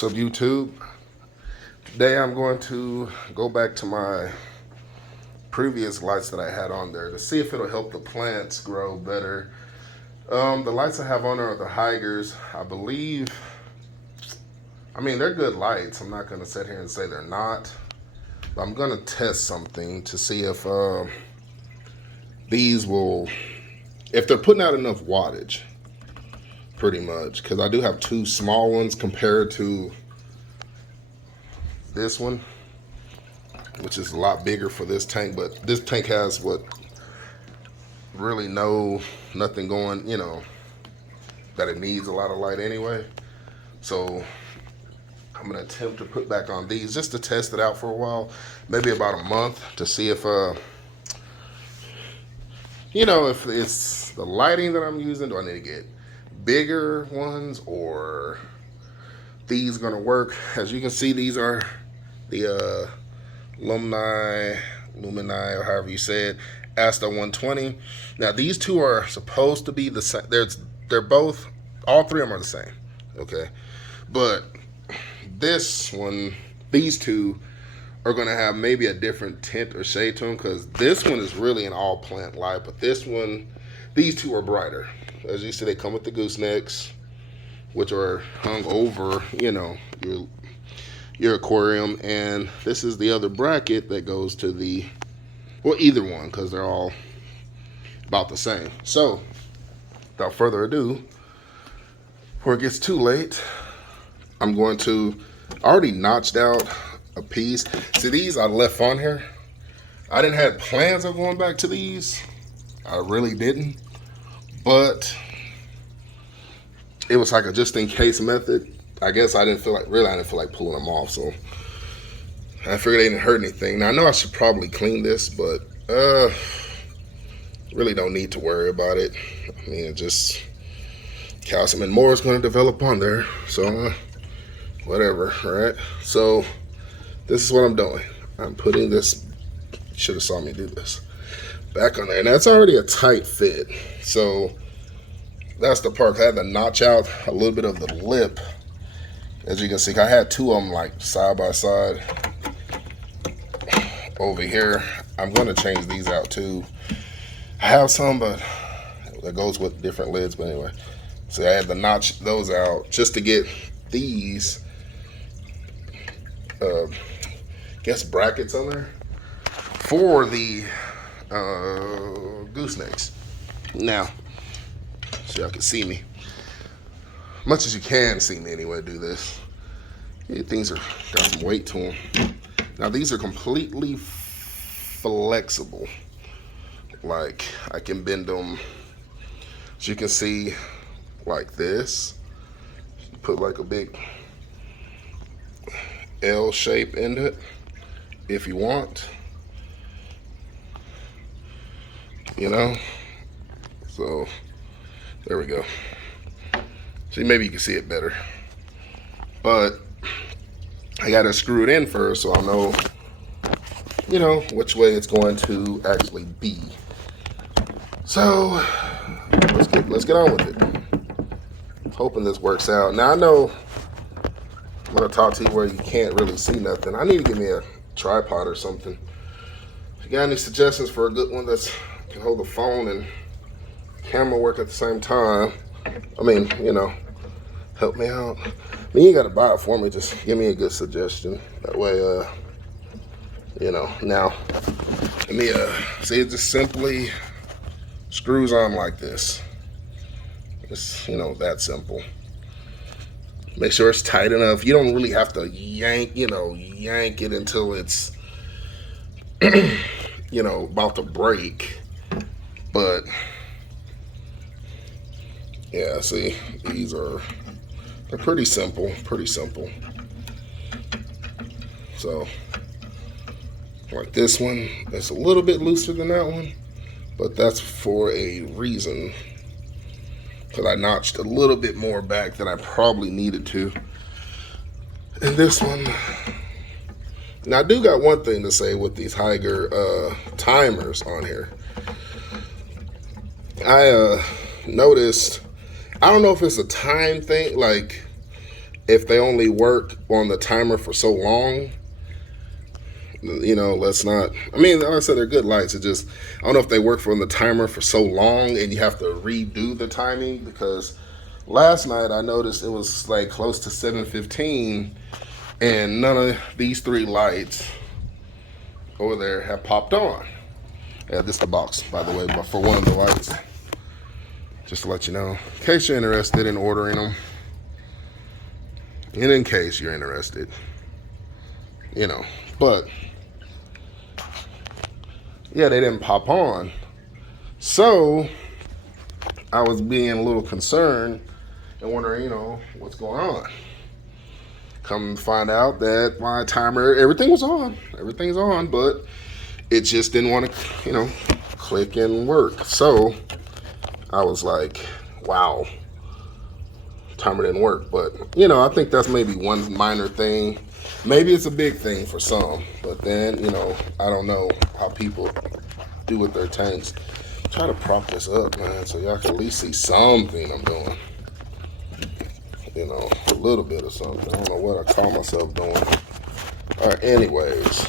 What's up, YouTube? Today I'm going to go back to my previous lights that I had on there to see if it'll help the plants grow better. The lights I have on there are the Heigers. I believe, they're good lights. I'm not going to sit here and say they're not. But I'm going to test something to see if these will, if they're putting out enough wattage, pretty much. Because I do have two small ones compared to this one, which is a lot bigger for this tank, but this tank has really nothing going, that it needs a lot of light anyway. So I'm gonna attempt to put back on these just to test it out for a while, maybe about a month, to see if if it's the lighting that I'm using. Do I need to get bigger ones, or these gonna work? As you can see, these are the Lumini, or however you say it, Asta 120. Now these two are supposed to be the same. They're both, all three of them are the same, okay? But this one, these two are gonna have maybe a different tint or shade to them, because this one is really an all plant light, but this one, these two are brighter. As you see, they come with the goosenecks, which are hung over, your aquarium, and this is the other bracket that goes to the, well, either one, because they're all about the same. So without further ado, before it gets too late, I'm going to, I already notched out a piece. See, these I left on here. I didn't have plans of going back to these. I really didn't, but it was like a just in case method. I guess I didn't feel like pulling them off, so I figured they didn't hurt anything. Now I know I should probably clean this, but really don't need to worry about it. It just, calcium and more is going to develop on there, so whatever, right? So this is what I'm doing. I'm putting this, should have saw me do this, back on there, and that's already a tight fit. So that's the part. I had to notch out a little bit of the lip. As you can see, I had two of them like side by side over here. I'm going to change these out too. I have some, but that goes with different lids. But anyway, so I had to notch those out just to get these, brackets on there for the goosenecks. Now, so y'all can see me. Much as you can see me anyway, do this. Yeah, things got some weight to them. Now these are completely flexible. Like I can bend them, as you can see, like this. Put like a big L shape in it if you want. So there we go. See, maybe you can see it better, but I gotta screw it in first so I'll know, which way it's going to actually be. So let's get on with it. Hoping this works out. Now I know I'm gonna talk to you where you can't really see nothing. I need to get me a tripod or something. If you got any suggestions for a good one that can hold the phone and camera work at the same time, help me out. You ain't gotta buy it for me, just give me a good suggestion. That way, now, let me, see, it just simply screws on like this. It's, that simple. Make sure it's tight enough. You don't really have to yank it until it's, about to break. But, yeah, see, they're pretty simple. So, like this one, it's a little bit looser than that one, but that's for a reason, because I notched a little bit more back than I probably needed to. And this one, now I do got one thing to say with these Heiger timers on here. I noticed, I don't know if it's a time thing, like if they only work on the timer for so long, you know, let's not. I mean, like I said, they're good lights. It just, I don't know if they work on the timer for so long and you have to redo the timing, because last night I noticed it was like close to 7:15 and none of these three lights over there have popped on. Yeah, this is the box, by the way, but for one of the lights, just to let you know, in case you're interested in ordering them, and in case you're interested, you know, but yeah, they didn't pop on. So I was being a little concerned and wondering, you know, what's going on. Come find out that my timer, everything was on. Everything's on, but it just didn't want to, you know, click and work. So I was like, wow, timer didn't work. But, you know, I think that's maybe one minor thing. Maybe it's a big thing for some. But then, you know, I don't know how people do with their tanks. Try to prop this up, man, so y'all can at least see something I'm doing. You know, a little bit of something. I don't know what I call myself doing. All right, anyways,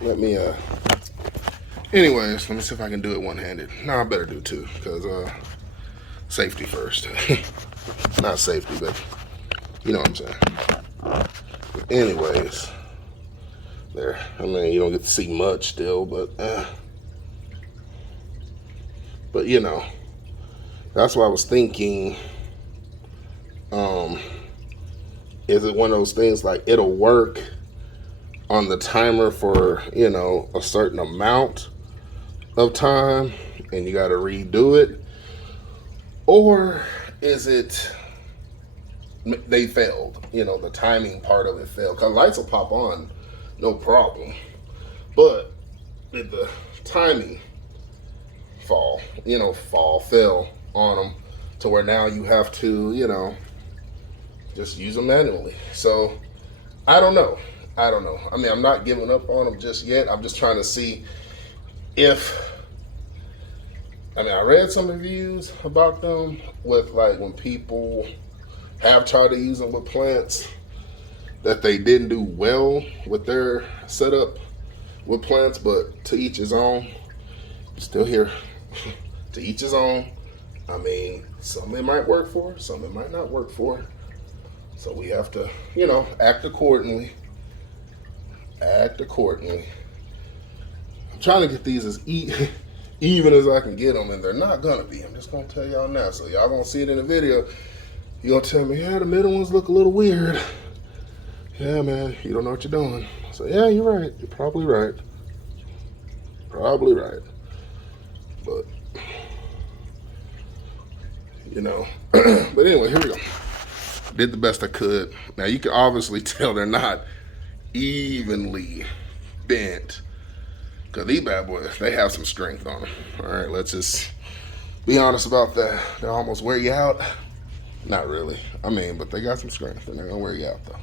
let me see if I can do it one-handed. No, I better do two, because safety first. Not safety, but you know what I'm saying. But anyways, there. I mean, you don't get to see much still, but you know, that's what I was thinking. Is it one of those things like it'll work on the timer for, you know, a certain amount of time and you got to redo it? Or is it they failed? You know, the timing part of it failed. Because lights will pop on, no problem. But did the timing fail on them to where now you have to, you know, just use them manually? So I don't know. I mean, I'm not giving up on them just yet. I'm just trying to see if, I mean, I read some reviews about them with like when people have tried to use them with plants that they didn't do well with their setup with plants, but to each his own. Still here. To each his own. I mean, some it might work for, some it might not work for. So we have to, you know, act accordingly. Act accordingly. I'm trying to get these as even as I can get them, and they're not gonna be. I'm just gonna tell y'all now. So y'all gonna see it in the video. You're gonna tell me, yeah, the middle ones look a little weird. Yeah, man, you don't know what you're doing. So yeah, you're right. You're probably right. Probably right. But you know, but anyway, here we go. Did the best I could. Now you can obviously tell they're not evenly bent, because these bad boys, they have some strength on them. All right, let's just be honest about that. They almost wear you out. Not really. I mean, but they got some strength, and they're gonna wear you out though,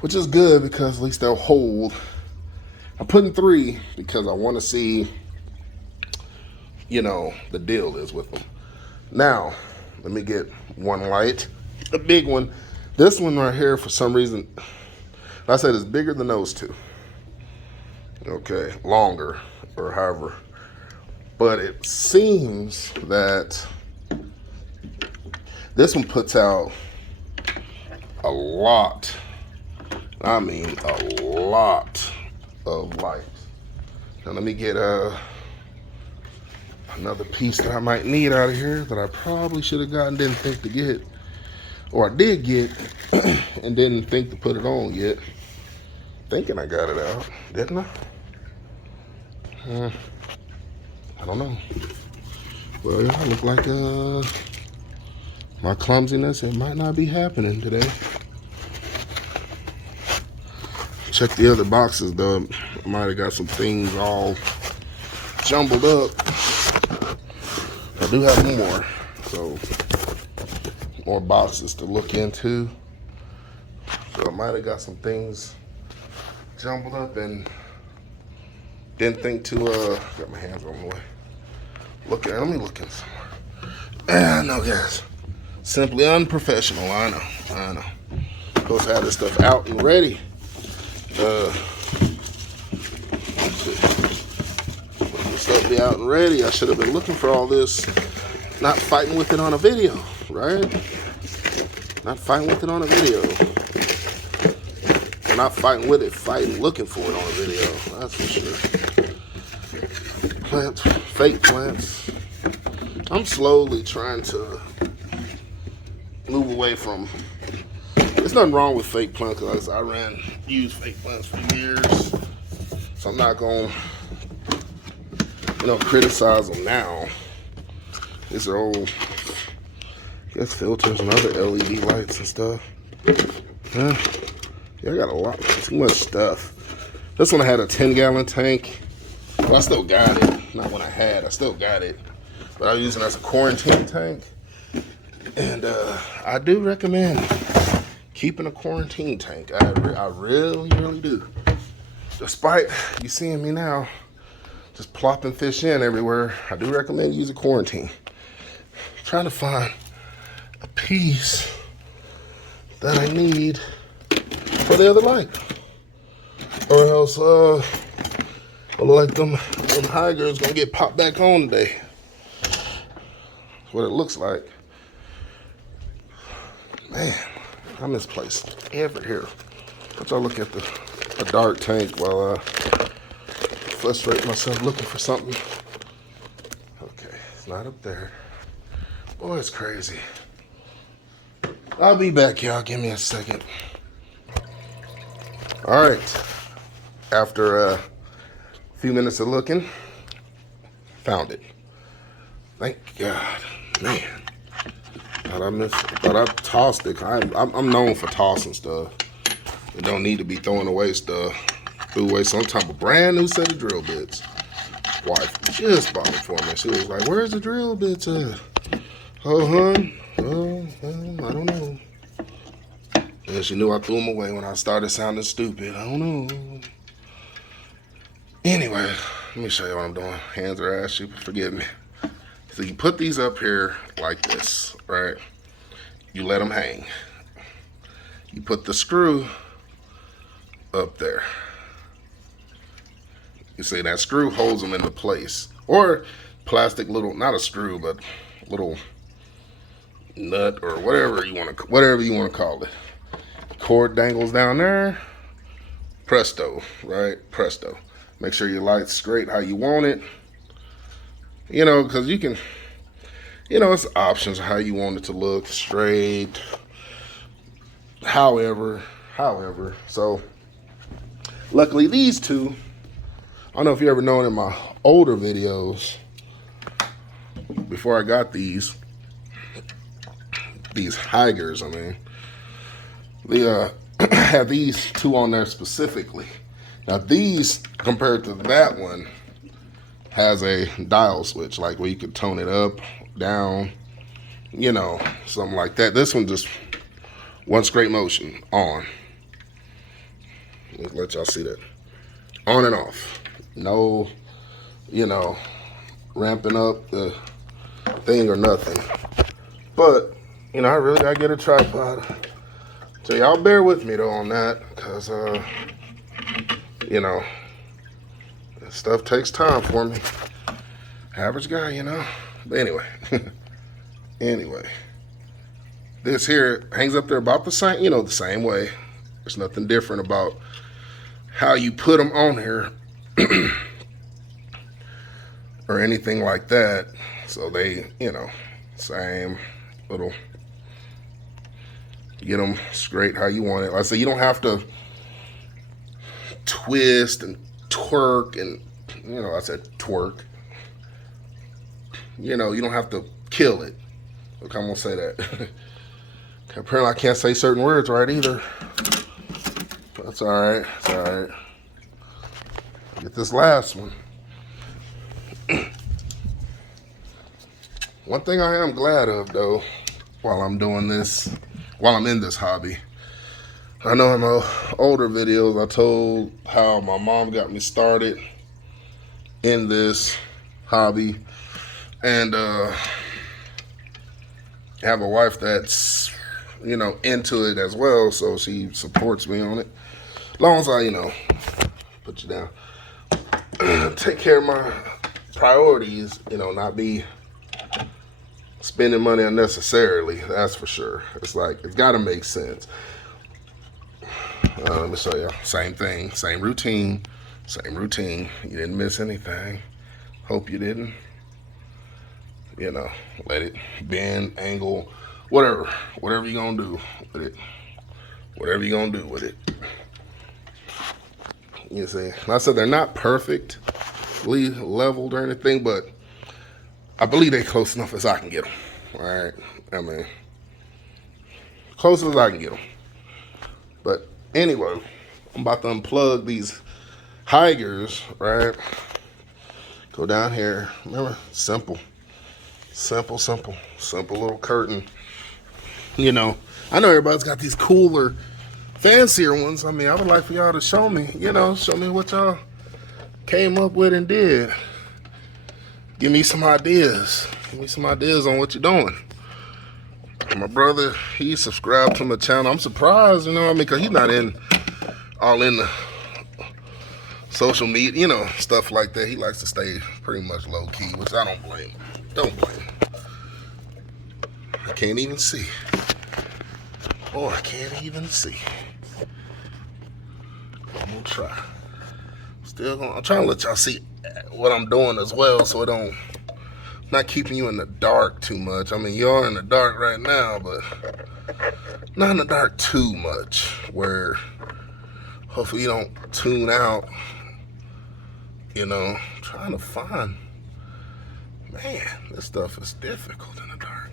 which is good because at least they'll hold. I'm putting 3 because I want to see, you know, the deal is with them. Now, let me get one light, a big one. This one right here, for some reason, I said it's bigger than those two. Okay, longer, or however. But it seems that this one puts out a lot, I mean a lot of light. Now let me get another piece that I might need out of here that I probably should have gotten, didn't think to get, or I did get and didn't think to put it on yet. Thinking I got it out, didn't I? I don't know. Well, I look like my clumsiness, it might not be happening today. Check the other boxes though. I might have got some things all jumbled up. I do have more, so more boxes to look into. So I might have got some things jumbled up and didn't think to got my hands on the way. Let me look in somewhere. I know, guys. Simply unprofessional, I know. Supposed to have this stuff out and ready. This stuff be out and ready. I should have been looking for all this, not fighting with it on a video, right? Not fighting with it on a video. Or not fighting with it, fighting looking for it on a video. That's for sure. Plants, fake plants. I'm slowly trying to move away from. There's nothing wrong with fake plants because I used fake plants for years, so I'm not gonna, criticize them now. These are old, I guess, filters and other LED lights and stuff. Yeah, I got a lot, too much stuff. This one I had a 10-gallon tank. Well, I still got it. Not when I still got it. But I was using it as a quarantine tank. And I do recommend keeping a quarantine tank. I really, really do. Despite you seeing me now just plopping fish in everywhere, I do recommend using quarantine. I'm trying to find a piece that I need for the other light. Or else, like them high girls gonna get popped back on today. That's what it looks like. Man, I misplaced here. But y'all look at the dark tank while I frustrate myself looking for something. Okay, it's not up there. Boy, it's crazy. I'll be back, y'all. Give me a second. All right. After a few minutes of looking, found it. Thank God, man. Thought I tossed it. I'm known for tossing stuff. You don't need to be throwing away stuff. Threw away some type of brand new set of drill bits. Wife just bought it for me. She was like, "Where's the drill bits at?" Oh, hun. Oh, well, I don't know. And she knew I threw them away when I started sounding stupid. I don't know. Anyway, let me show you what I'm doing. Hands are ass, you forgive me. So you put these up here like this, right? You let them hang. You put the screw up there. You see that screw holds them into place. Or plastic little, not a screw, but little nut or whatever you want to call it. Cord dangles down there. Presto, right? Presto. Make sure your light's straight how you want it. Because you can, it's options of how you want it to look, straight, however. So, luckily these two, I don't know if you ever known in my older videos, before I got these Hygers, they have these two on there specifically. Now these, compared to that one, has a dial switch, like where you could tone it up, down, something like that. This one just one straight motion, on. Let y'all see that. On and off. No, ramping up the thing or nothing. But, I really gotta get a tripod. So y'all bear with me though on that, because, stuff takes time for me. Average guy, But anyway. This here hangs up there about the same, the same way. There's nothing different about how you put them on here or anything like that. So they, same little, get them straight how you want it. Like I say, you don't have to twist and twerk and, I said twerk. You don't have to kill it. Look, I'm gonna say that. Apparently I can't say certain words right either. That's alright. It's alright. Get this last one. One thing I am glad of though, while I'm in this hobby, I know in my older videos I told how my mom got me started in this hobby, and I have a wife that's into it as well. So she supports me on it. As long as I, put you down, take care of my priorities, not be spending money unnecessarily. That's for sure. It's like, it's got to make sense. Let me show you. Same thing, same routine. You didn't miss anything. Hope you didn't. Let it bend, angle, whatever you're gonna do with it. Whatever you're gonna do with it. You see, like I said, they're not perfectly leveled or anything, but I believe they're close enough as I can get them. All right, I mean, close as I can get them. But anyway, I'm about to unplug these Higers, right? Go down here. Remember, simple little curtain. I know everybody's got these cooler, fancier ones. I mean, I would like for y'all to show me what y'all came up with and did. Give me some ideas. On what you're doing. My brother, he subscribed to my channel. I'm surprised, because he's not all in the social media, stuff like that. He likes to stay pretty much low key, which I don't blame him. I can't even see. I can't even see. I'm gonna try. I'm trying to let y'all see what I'm doing as well, so not keeping you in the dark too much. I mean, you are in the dark right now, but not in the dark too much, where hopefully you don't tune out. Trying to find. Man, this stuff is difficult in the dark.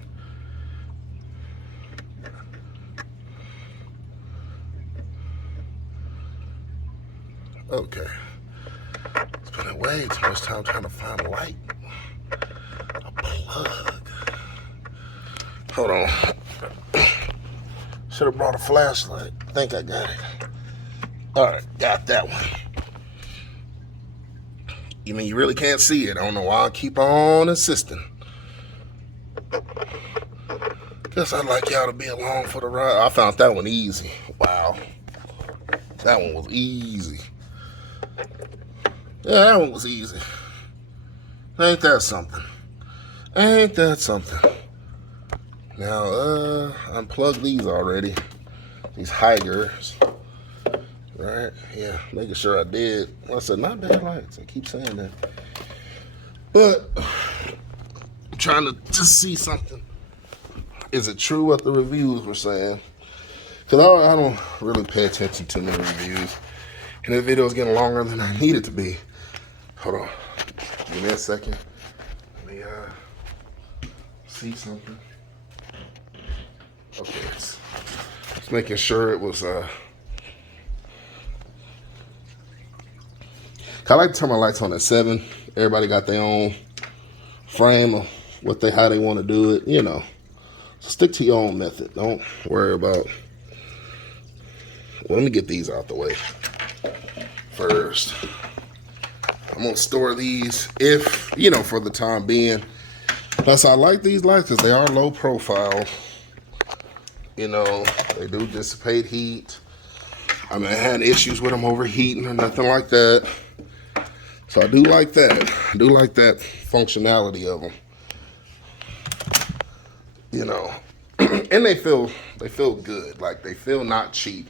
Okay. Spending way too much time trying to find a light. A plug. Hold on. Should have brought a flashlight. I think I got it. Alright, got that one. You really can't see it. I don't know why I keep on insisting. Guess I'd like y'all to be along for the ride. I found that one easy. Wow. That one was easy. Yeah, that one was easy. Ain't that something? Now, unplug these already. These Higers. Right? Yeah, making sure I did. I said, not bad lights. I keep saying that. But I'm trying to just see something. Is it true what the reviews were saying? Because I don't really pay attention to the reviews. And the video is getting longer than I need it to be. Hold on. Give me a second. Let me see something. Okay. Just making sure it was... I like to turn my lights on at 7. Everybody got their own frame of how they want to do it, So stick to your own method. Don't worry about... Well, let me get these out the way first. I'm going to store these for the time being. Plus, I like these lights because they are low profile. They do dissipate heat. I had issues with them overheating or nothing like that. So I do like that. I do like that functionality of them. And they feel good. Like, they feel not cheap.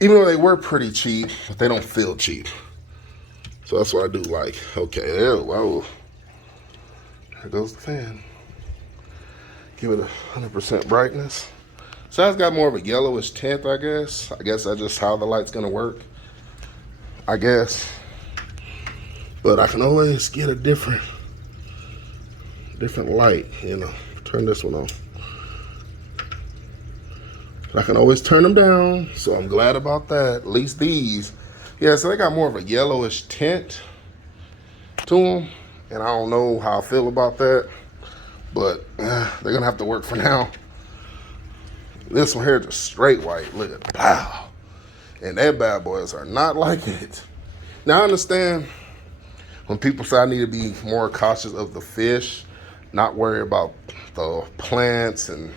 Even though they were pretty cheap, but they don't feel cheap. So that's what I do like. Okay, whoa. There goes the fan. Give it 100% brightness. So it's got more of a yellowish tint, I guess. I guess that's just how the light's gonna work. I guess. But I can always get a different light, Turn this one on. I can always turn them down, so I'm glad about that. At least these. Yeah, so they got more of a yellowish tint to them. And I don't know how I feel about that. But they're going to have to work for now. This one here is just straight white. Look at that. Wow. And that bad boys are not like it. Now, I understand when people say I need to be more cautious of the fish, not worry about the plants and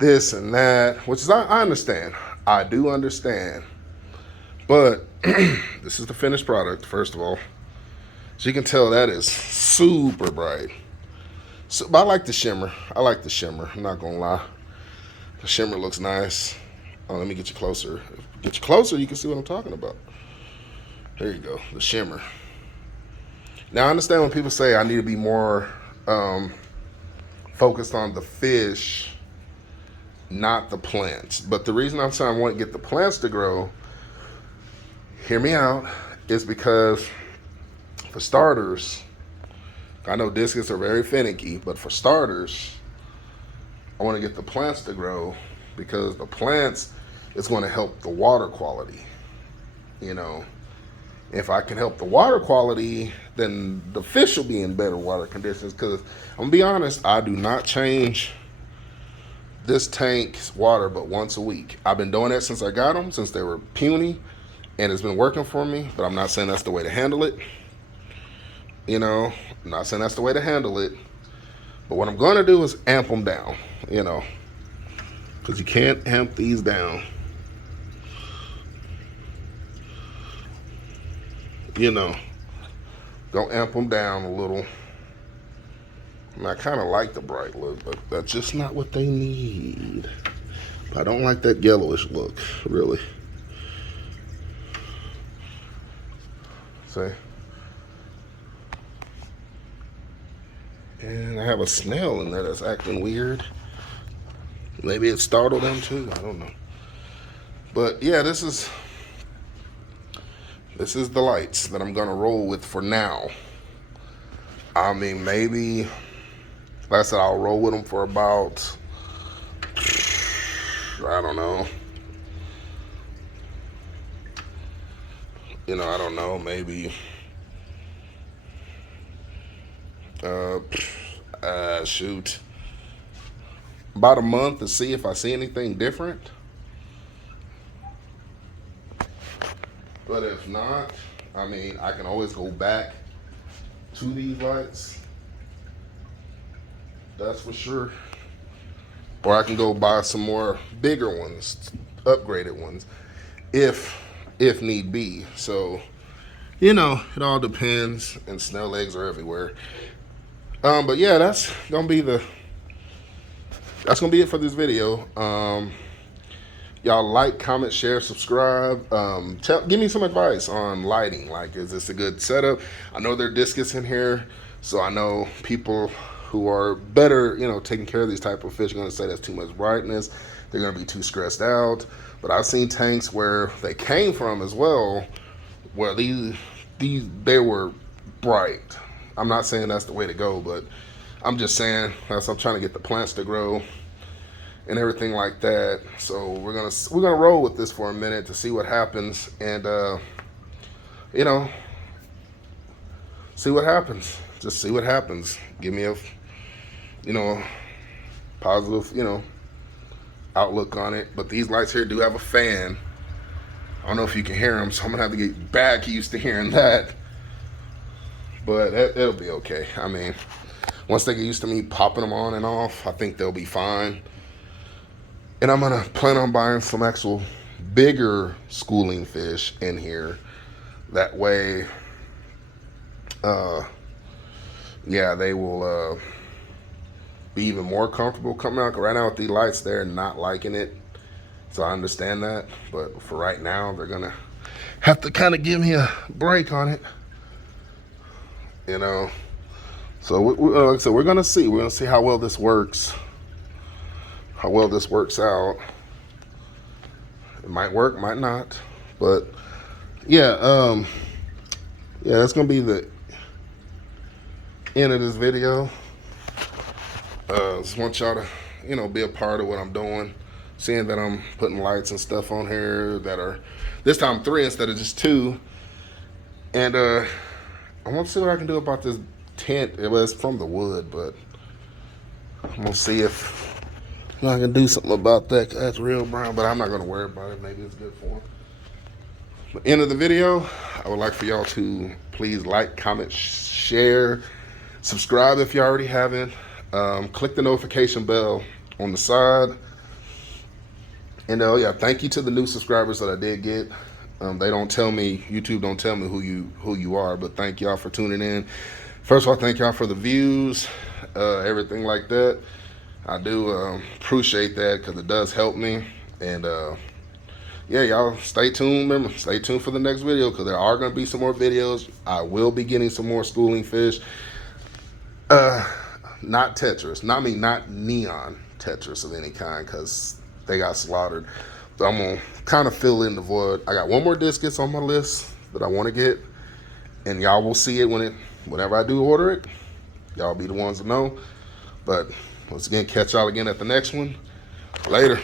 this and that, which is, I understand. I do understand. But this is the finished product, first of all. So you can tell that is super bright. So, but I like the shimmer. I like the shimmer. I'm not gonna lie. The shimmer looks nice. Oh, let me get you closer. Get you closer, you can see what I'm talking about. There you go, the shimmer. Now I understand when people say I need to be more focused on the fish, not the plants. But the reason I'm saying I want to get the plants to grow, hear me out, is because for starters, I know discus are very finicky, but for starters, I want to get the plants to grow because the plants is going to help the water quality. You know, if I can help the water quality, then the fish will be in better water conditions. Because I'm gonna be honest, I do not change this tank's water but once a week. I've been doing that since I got them, since they were puny, and it's been working for me. But I'm not saying that's the way to handle it. You know, I'm not saying that's the way to handle it. But what I'm going to do is amp them down, you know, because you can't amp these down. You know, go amp them down a little. And I kind of like the bright look, but that's just not what they need. I don't like that yellowish look, really. See? And I have a snail in there that's acting weird. Maybe it startled them too, I don't know. But yeah, this is the lights that I'm gonna roll with for now. I mean, maybe, like I said, I'll roll with them for about, I don't know. You know, I don't know, maybe, shoot, about a month to see if I see anything different. But if not, I mean, I can always go back to these lights. That's for sure. Or I can go buy some more bigger ones, upgraded ones, if need be. So, you know, it all depends, and snail legs are everywhere. But yeah, that's gonna be it for this video. Y'all like, comment, share, subscribe. Give me some advice on lighting. Like, is this a good setup? I know there are discus in here, so I know people who are better, you know, taking care of these type of fish are gonna say that's too much brightness. They're gonna be too stressed out. But I've seen tanks where they came from as well, where they were bright. I'm not saying that's the way to go, but I'm just saying, as I'm trying to get the plants to grow and everything like that. So we're gonna roll with this for a minute to see what happens, and you know, see what happens. Just see what happens. Give me a, you know, positive, you know, outlook on it. But these lights here do have a fan. I don't know if you can hear them, so I'm gonna have to get back used to hearing that. But it'll be okay. I mean, once they get used to me popping them on and off, I think they'll be fine. And I'm gonna plan on buying some actual bigger schooling fish in here. That way, yeah, they will be even more comfortable coming out. 'Cause right now with these lights, they're not liking it. So I understand that. But for right now, they're gonna have to kind of give me a break on it. You know. So like I said, we're gonna see. We're gonna see how well this works. How well this works out. It might work, might not. But yeah, yeah, that's gonna be the end of this video. Just want y'all to, you know, be a part of what I'm doing. Seeing that I'm putting lights and stuff on here that are this time 3 instead of just 2. And I want to see what I can do about this tent. It was from the wood, but I'm gonna see if I can do something about that. That's real brown, but I'm not gonna worry about it. Maybe it's good for them. But end of the video, I would like for y'all to please like, comment, share, subscribe if you already haven't. Click the notification bell on the side And yeah, thank you to the new subscribers that I did get. They don't tell me, YouTube don't tell me who you are, but thank y'all for tuning in. First of all, thank y'all for the views, everything like that. I do appreciate that because it does help me. And yeah, y'all stay tuned. Remember, stay tuned for the next video because there are going to be some more videos. I will be getting some more schooling fish. Not Tetris, not neon Tetris of any kind because they got slaughtered. So I'm gonna kind of fill in the void. I got one more discus on my list that I want to get, and y'all will see it whenever I do order it. Y'all be the ones to know. But once again, catch y'all again at the next one. Later.